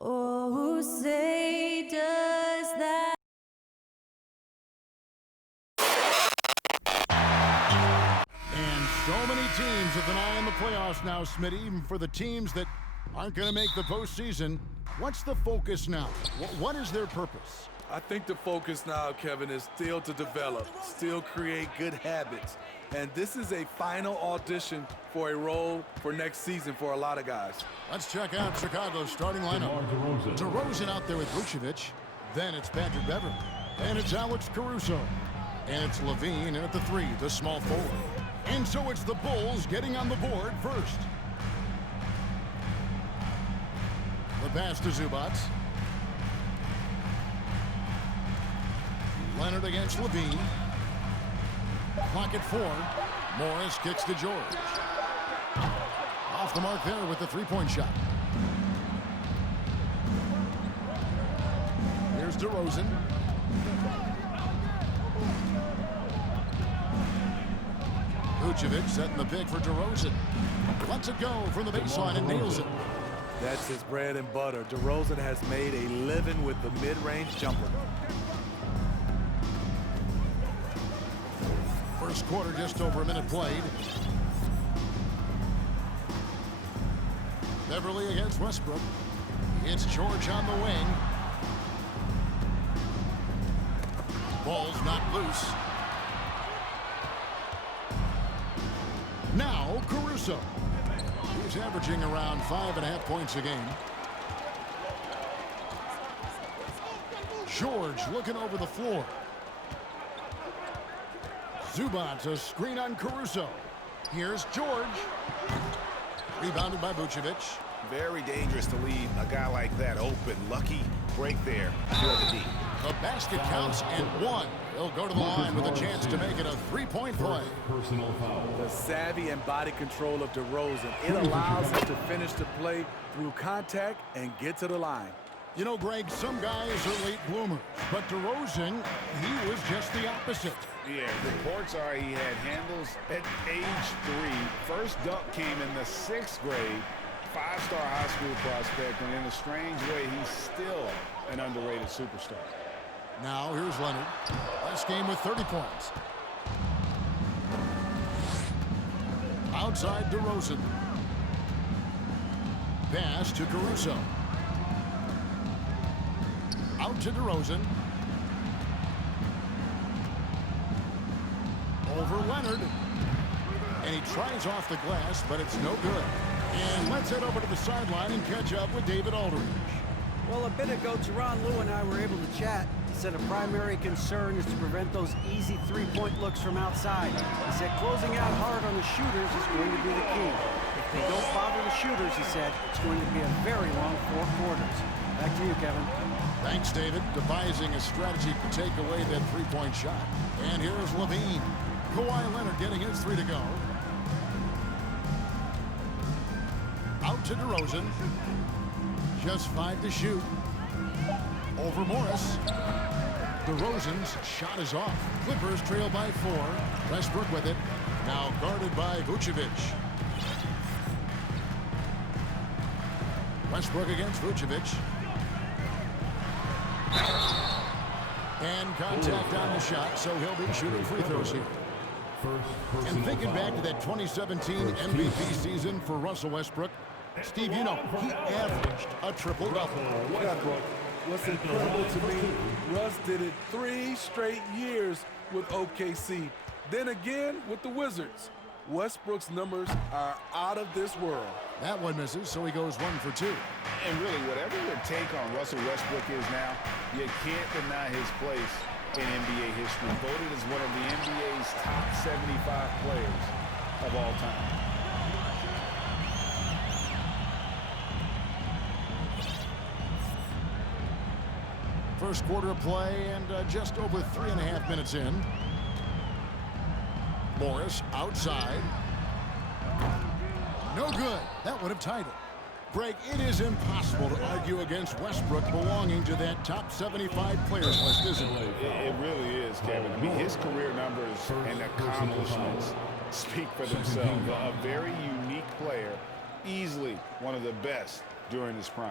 Oh, say does that. And so many teams with an eye on the playoffs now, Smitty, even for the teams that aren't going to make the postseason. What's the focus now? What is their purpose? I think the focus now, Kevin, is still to develop, still create good habits. And this is a final audition for a role for next season for a lot of guys. Let's check out Chicago's starting lineup. DeRozan out there with Vucevic. Then it's Patrick Beverley. And it's Alex Caruso. And it's Levine in at the 3, the small forward. And so it's the Bulls getting on the board first. The pass to Zubac. Leonard against Levine. Clock at 4. Morris kicks to George. Off the mark there with the three-point shot. Here's DeRozan. Vucevic setting the pick for DeRozan. Lets it go from the baseline and nails it. That's his bread and butter. DeRozan has made a living with the mid-range jumper. First quarter, just over a minute played. Beverley against Westbrook. It's George on the wing. Ball's not loose. Now Caruso. He's averaging around 5.5 points a game. George looking over the floor. Zubac, a screen on Caruso. Here's George. Rebounded by Vucevic. Very dangerous to leave a guy like that open. Lucky break there for the D. The basket counts and 1. He'll go to the line with a chance to make it a three-point play. Personal foul. The savvy and body control of DeRozan. It allows him to finish the play through contact and get to the line. You know, Greg, some guys are late bloomers, but DeRozan, he was just the opposite. Yeah, reports are he had handles at age 3. First dunk came in the 6th grade. 5-star high school prospect, and in a strange way, he's still an underrated superstar. Now here's Leonard. Last game with 30 points. Outside DeRozan. Pass to Caruso. Out to DeRozan. Over Leonard. And he tries off the glass, but it's no good. And let's head over to the sideline and catch up with David Aldridge. Well, a bit ago, Tyronn Lue and I were able to chat. He said a primary concern is to prevent those easy three-point looks from outside. He said closing out hard on the shooters is going to be the key. If they don't bother the shooters, he said, it's going to be a very long 4 quarters. Back to you, Kevin. Thanks, David. Devising a strategy to take away that three-point shot. And here's Levine. Kawhi Leonard getting his 3 to go. Out to DeRozan. Just 5 to shoot. Over Morris. DeRozan's shot is off. Clippers trail by 4. Westbrook with it. Now guarded by Vucevic. Westbrook against Vucevic. And contact on the shot, so he'll be shooting free throws here. And thinking back to that 2017 MVP season for Russell Westbrook, Steve, you know, he averaged a triple-double. What's incredible to me, Russ did it 3 straight years with OKC. Then again with the Wizards. Westbrook's numbers are out of this world. That one misses, so he goes 1 for 2. And really, whatever your take on Russell Westbrook is now, you can't deny his place in NBA history. Voted as one of the NBA's top 75 players of all time. First quarter of play and just over 3.5 minutes in. Morris outside. No good. That would have tied it. Greg, it is impossible to argue against Westbrook belonging to that top 75 players list, isn't it? It really is, Kevin. I mean, his career numbers and accomplishments speak for themselves. A very unique player, easily one of the best during his prime.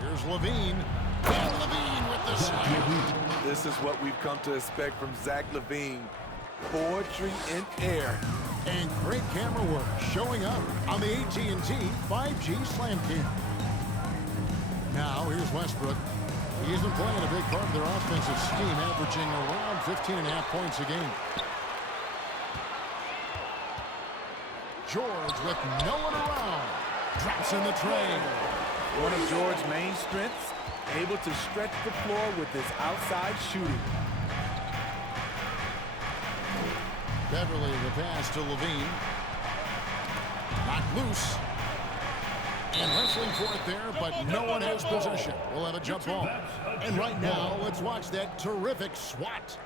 Here's Levine. And Levine with the slam. This is what we've come to expect from Zach LaVine. Poetry in air. And great camera work showing up on the AT&T 5G Slam Cam. Now, here's Westbrook. He's been playing a big part of their offensive scheme, averaging around 15.5 points a game. George with no one around. Drops in the tray. One of George's main strengths, able to stretch the floor with his outside shooting. Beverly, the pass to Levine. Knocked loose. And wrestling for it there, but no one has possession. We'll have a jump ball. And right now, let's watch that terrific swat.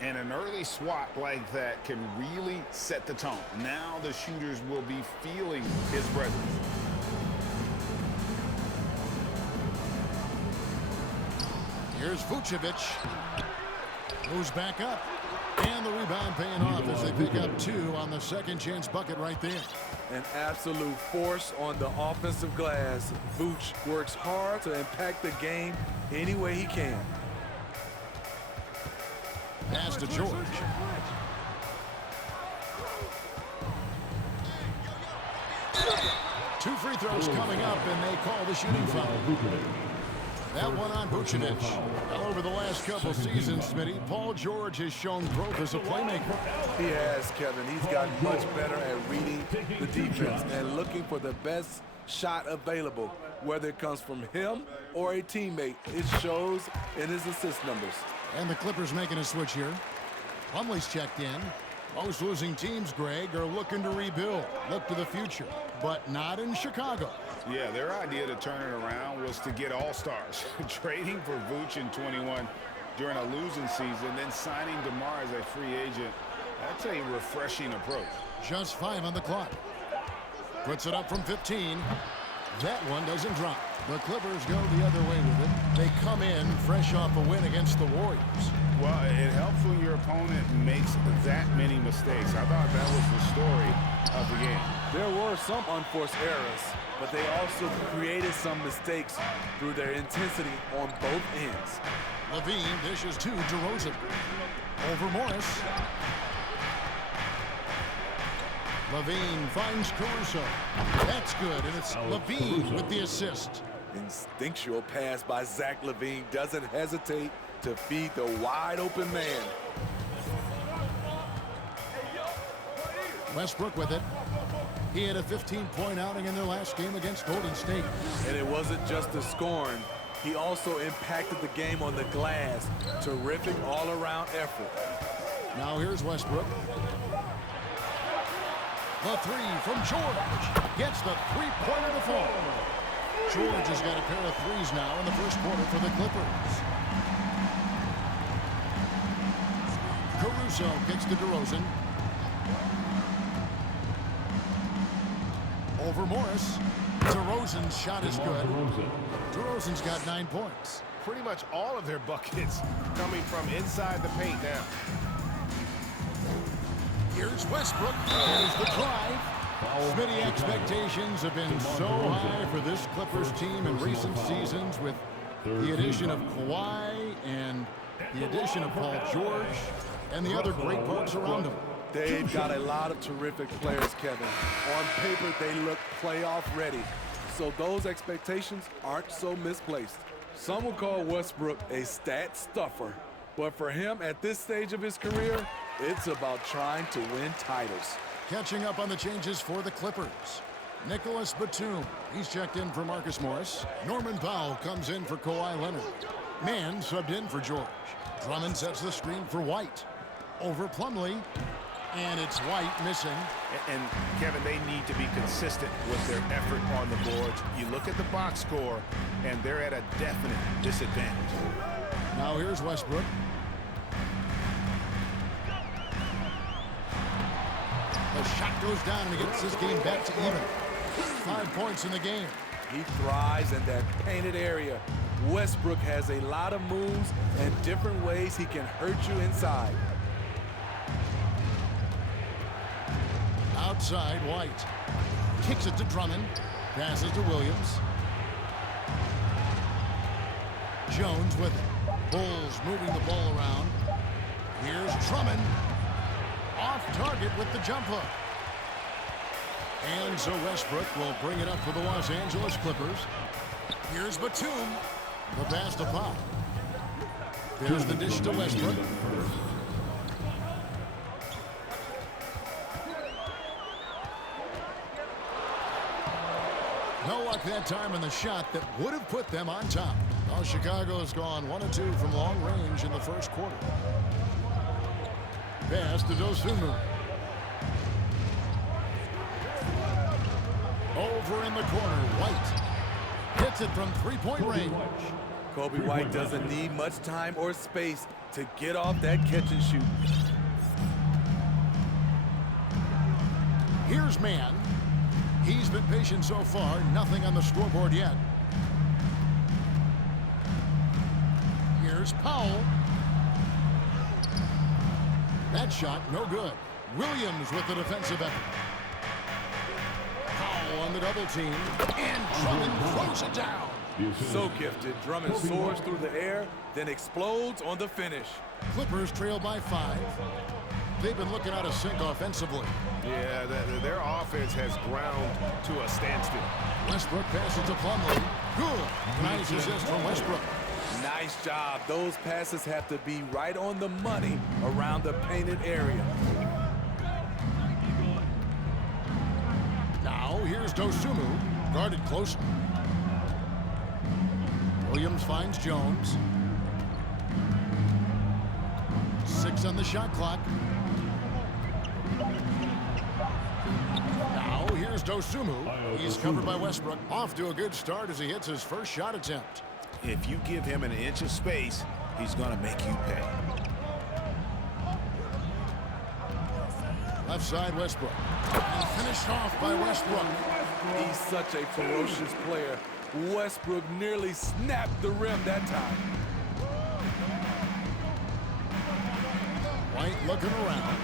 And an early swat like that can really set the tone. Now the shooters will be feeling his presence. Here's Vucevic. Moves back up. And the rebound paying off as they pick up 2 on the second chance bucket right there. An absolute force on the offensive glass. Vooch works hard to impact the game any way he can. Pass to George. Two free throws coming up, and they call the shooting foul. That one on Vucevic. Well, over the last couple seasons, Smitty, Paul George has shown growth as a playmaker. He has, Kevin. He's gotten much better at reading the defense and looking for the best shot available, whether it comes from him or a teammate. It shows in his assist numbers. And the Clippers making a switch here. Plumlee's checked in. Most losing teams, Greg, are looking to rebuild, look to the future, but not in Chicago. Yeah, their idea to turn it around was to get all-stars. Trading for Vooch in 21 during a losing season, then signing DeMar as a free agent. That's a refreshing approach. Just 5 on the clock. Puts it up from 15. That one doesn't drop. The Clippers go the other way with it. They come in fresh off a win against the Warriors. Well, it helps when your opponent makes that many mistakes. I thought that was the story of the game. There were some unforced errors, but they also created some mistakes through their intensity on both ends. Levine dishes to DeRozan. Over Morris. Levine finds Caruso. That's good, and it's Levine with the assist. Instinctual pass by Zach LaVine, doesn't hesitate to feed the wide-open man. Westbrook with it. He had a 15-point outing in their last game against Golden State. And it wasn't just the scoring. He also impacted the game on the glass. Terrific all-around effort. Now here's Westbrook. The three from George. Gets the three-pointer to fall. George has got a pair of threes now in the first quarter for the Clippers. Caruso kicks to DeRozan. Over Morris. DeRozan's shot is good. DeRozan's got 9 points. Pretty much all of their buckets coming from inside the paint now. Here's Westbrook. Here's the drive. Smitty, expectations have been so high for this Clippers team in recent seasons with the addition of Kawhi and the addition of Paul George and the other great parts around him. They've got a lot of terrific players, Kevin. On paper, they look playoff ready. So those expectations aren't so misplaced. Some will call Westbrook a stat stuffer. But for him at this stage of his career, it's about trying to win titles. Catching up on the changes for the Clippers. Nicholas Batum, he's checked in for Marcus Morris. Norman Powell comes in for Kawhi Leonard. Mann subbed in for George. Drummond sets the screen for White. Over Plumlee, and it's White missing. And Kevin, they need to be consistent with their effort on the boards. You look at the box score, and they're at a definite disadvantage. Now here's Westbrook. The shot goes down, and he gets this game back to even. 5 points in the game. He thrives in that painted area. Westbrook has a lot of moves and different ways he can hurt you inside. Outside, White. Kicks it to Drummond. Passes to Williams. Jones with it. Bulls moving the ball around. Here's Drummond. Off target with the jump hook. And so Westbrook will bring it up for the Los Angeles Clippers. Here's Batum. The pass to Pop. There's the dish to Westbrook. No luck that time in the shot that would have put them on top. Well, Chicago has gone 1 of 2 from long range in the first quarter. Pass to Dosunmu. Over in the corner, White. Hits it from three-point range. Kobe White doesn't need much time or space to get off that catch and shoot. Here's Mann. He's been patient so far. Nothing on the scoreboard yet. Here's Powell. That shot, no good. Williams with the defensive effort. Powell on the double team. And Drummond throws it down. So gifted. Drummond soars through the air, then explodes on the finish. Clippers trail by 5. They've been looking out of sync offensively. Yeah, their offense has ground to a standstill. Westbrook passes to Plumlee. Good. Nice assist from Westbrook. Nice job. Those passes have to be right on the money around the painted area. Now here's Dosunmu, guarded closely. Williams finds Jones. 6 on the shot clock. Now here's Dosunmu. He's covered by Westbrook. Off to a good start as he hits his first shot attempt. If you give him an inch of space, he's going to make you pay. Left side, Westbrook. And finished off by Westbrook. He's such a ferocious player. Westbrook nearly snapped the rim that time. White looking around.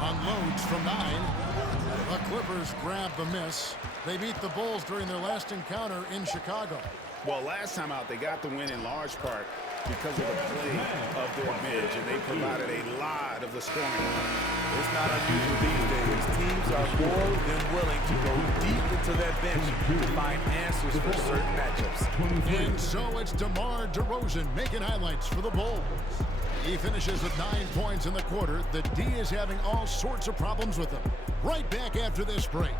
Unloads from 9. The Clippers grab the miss. They beat the Bulls during their last encounter in Chicago. Well, last time out, they got the win in large part because of the play of their bench, and they provided a lot of the scoring. It's not unusual these days. Teams are more than willing to go deep into that bench to find answers for certain matchups. And so it's DeMar DeRozan making highlights for the Bulls. He finishes with 9 points in the quarter. The D is having all sorts of problems with him. Right back after this break.